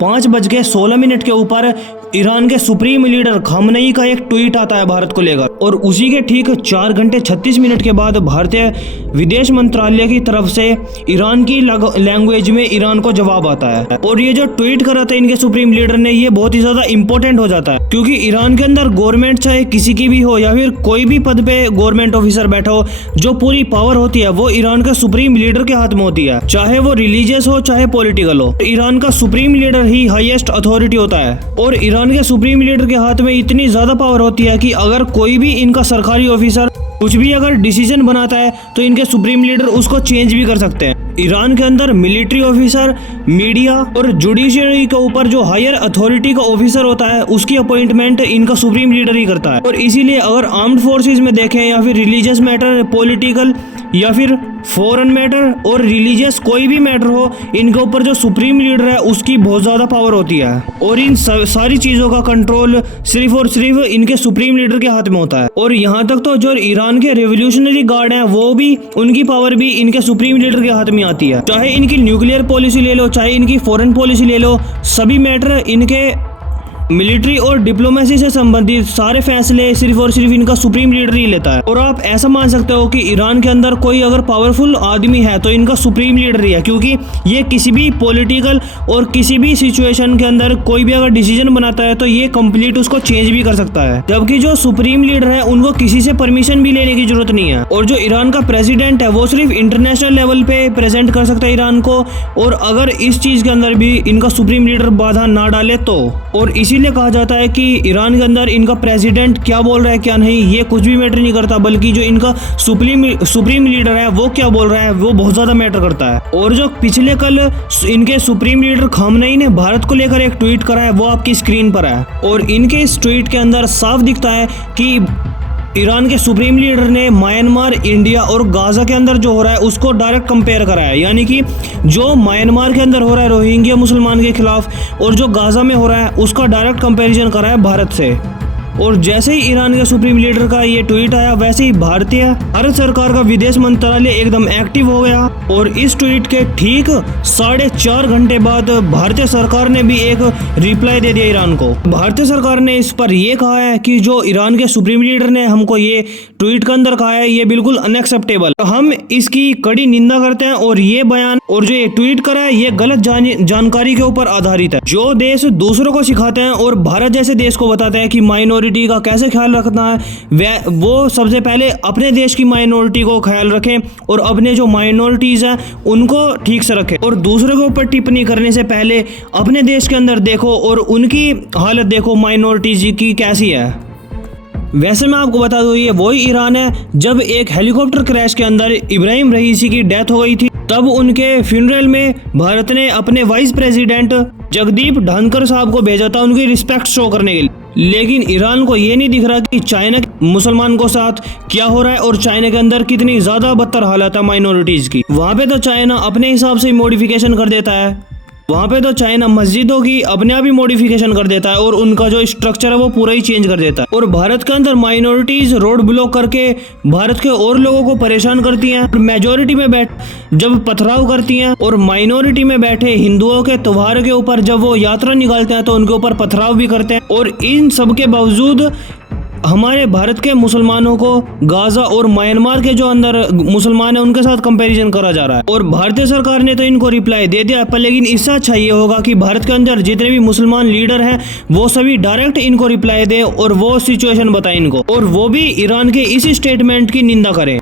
5:16 के ऊपर ईरान के सुप्रीम लीडर खामनेई का एक ट्वीट आता है भारत को लेकर, और उसी के ठीक 4 घंटे 36 मिनट के बाद भारतीय विदेश मंत्रालय की तरफ से ईरान की लैंग्वेज में ईरान को जवाब आता है। और ये जो ट्वीट करा था इनके सुप्रीम लीडर ने, ये बहुत ही ज्यादा इंपॉर्टेंट हो जाता है, क्योंकि ईरान के अंदर गवर्नमेंट चाहे किसी की भी हो या फिर कोई भी पद पे गवर्नमेंट ऑफिसर बैठा हो, जो पूरी पावर होती है वो ईरान का सुप्रीम लीडर के हाथ में होती है, चाहे वो रिलीजियस हो चाहे पॉलिटिकल हो। ईरान का सुप्रीम लीडर ही हाईएस्ट अथॉरिटी होता है, और ईरान के सुप्रीम लीडर के हाथ में इतनी ज्यादा पावर होती है कि अगर कोई भी इनका सरकारी ऑफिसर कुछ भी अगर डिसीजन बनाता है तो इनके सुप्रीम लीडर उसको चेंज भी कर सकते हैं। ईरान के अंदर मिलिट्री ऑफिसर, मीडिया और जुडिशियरी के ऊपर जो हायर अथॉरिटी का ऑफिसर होता है उसकी अपॉइंटमेंट इनका सुप्रीम लीडर ही करता है। और इसीलिए अगर आर्म्ड फोर्सेस में देखें या फिर रिलीजियस मैटर, पॉलिटिकल या फिर फॉरेन मैटर और रिलीजियस कोई भी मैटर हो, इनके ऊपर जो सुप्रीम लीडर है उसकी बहुत ज्यादा पावर होती है, और इन सारी चीजों का कंट्रोल सिर्फ और सिर्फ इनके सुप्रीम लीडर के हाथ में होता है। और यहाँ तक तो जो ईरान के रेवोल्यूशनरी गार्ड हैं वो भी, उनकी पावर भी इनके सुप्रीम लीडर के हाथ में आती है। चाहे इनकी न्यूक्लियर पॉलिसी ले लो, चाहे इनकी फॉरेन पॉलिसी ले लो, सभी मैटर इनके मिलिट्री और डिप्लोमेसी से संबंधित सारे फैसले सिर्फ और सिर्फ इनका सुप्रीम लीडर ही लेता है। और आप ऐसा मान सकते हो कि ईरान के अंदर कोई अगर पावरफुल आदमी है तो इनका सुप्रीम लीडर ही है, क्योंकि ये किसी भी पॉलिटिकल और किसी भी सिचुएशन के अंदर कोई भी अगर डिसीजन बनाता है तो ये कंप्लीट उसको चेंज भी कर सकता है। जबकि जो सुप्रीम लीडर है उनको किसी से परमिशन भी लेने की जरूरत नहीं है, और जो ईरान का प्रेसिडेंट है वो सिर्फ इंटरनेशनल लेवल पे प्रेजेंट कर सकता है ईरान को, और अगर इस चीज के अंदर भी इनका सुप्रीम लीडर बाधा ना डाले तो। और इसीलिए कहा जाता है कि ईरान के अंदर इनका प्रेसिडेंट क्या बोल रहा है क्या नहीं ये कुछ भी मैटर नहीं करता, बल्कि जो इनका सुप्रीम लीडर है वो क्या बोल रहा है वो बहुत ज्यादा मैटर करता है। और जो पिछले कल इनके सुप्रीम लीडर खामनेई ने भारत को लेकर एक ट्वीट करा है वो आपकी स्क्रीन पर है, और इनके इस ट्वीट के अंदर साफ दिखता है कि ईरान के सुप्रीम लीडर ने म्यांमार, इंडिया और गाजा के अंदर जो हो रहा है उसको डायरेक्ट कंपेयर करा है। यानी कि जो म्यांमार के अंदर हो रहा है रोहिंग्या मुसलमान के खिलाफ, और जो गाजा में हो रहा है उसका डायरेक्ट कंपैरिजन करा है भारत से। और जैसे ही ईरान के सुप्रीम लीडर का ये ट्वीट आया, वैसे ही भारत सरकार का विदेश मंत्रालय एकदम एक्टिव हो गया, और इस ट्वीट के ठीक 4.5 घंटे बाद भारतीय सरकार ने भी एक रिप्लाई दे दिया ईरान को। भारतीय सरकार ने इस पर यह कहा है कि जो ईरान के सुप्रीम लीडर ने हमको ये ट्वीट के अंदर कहा है ये बिल्कुल अनएक्सेप्टेबल, हम इसकी कड़ी निंदा करते हैं, और ये बयान और जो ये ट्वीट करा है ये गलत जानकारी के ऊपर आधारित है। जो देश दूसरों को सिखाते हैं और भारत जैसे देश को बताते हैं कि माइनॉरिटी का कैसे ख्याल रखना है, वो सबसे पहले अपने देश की माइनॉरिटी को ख्याल रखें और अपने जो माइनॉरिटीज हैं उनको ठीक से रखें, और दूसरे के ऊपर टिप्पणी करने से पहले अपने देश के अंदर देखो और उनकी हालत देखो माइनॉरिटीज की कैसी है। वैसे मैं आपको बता दूं ये वही ईरान है जब एक हेलीकॉप्टर क्रैश के अंदर इब्राहिम रईसी की डेथ हो गई थी, तब उनके फ्यूनरल में भारत ने अपने वाइस प्रेसिडेंट जगदीप धनखड़ साहब को भेजा था उनकी रिस्पेक्ट शो करने के लिए। लेकिन ईरान को ये नहीं दिख रहा कि चाइना के मुसलमान को साथ क्या हो रहा है और चाइना के अंदर कितनी ज्यादा बदतर हालत है माइनॉरिटीज की। वहाँ पे तो चाइना अपने हिसाब से मॉडिफिकेशन कर देता है, वहाँ पे तो चाइना मस्जिदों की अपने आप ही मॉडिफिकेशन कर देता है और उनका जो स्ट्रक्चर है वो पूरा ही चेंज कर देता है। और भारत के अंदर माइनॉरिटीज रोड ब्लॉक करके भारत के और लोगों को परेशान करती हैं, मेजोरिटी में जब पथराव करती हैं, और माइनॉरिटी में बैठे हिंदुओं के त्योहार के ऊपर जब वो यात्रा निकालते हैं तो उनके ऊपर पथराव भी करते हैं। और इन सब के बावजूद हमारे भारत के मुसलमानों को गाजा और म्यांमार के जो अंदर मुसलमान है उनके साथ कंपैरिजन करा जा रहा है। और भारतीय सरकार ने तो इनको रिप्लाई दे दिया, पर लेकिन इससे अच्छा ये होगा कि भारत के अंदर जितने भी मुसलमान लीडर हैं वो सभी डायरेक्ट इनको रिप्लाई दे और वो सिचुएशन बताए इनको, और वो भी ईरान के इस स्टेटमेंट की निंदा करें।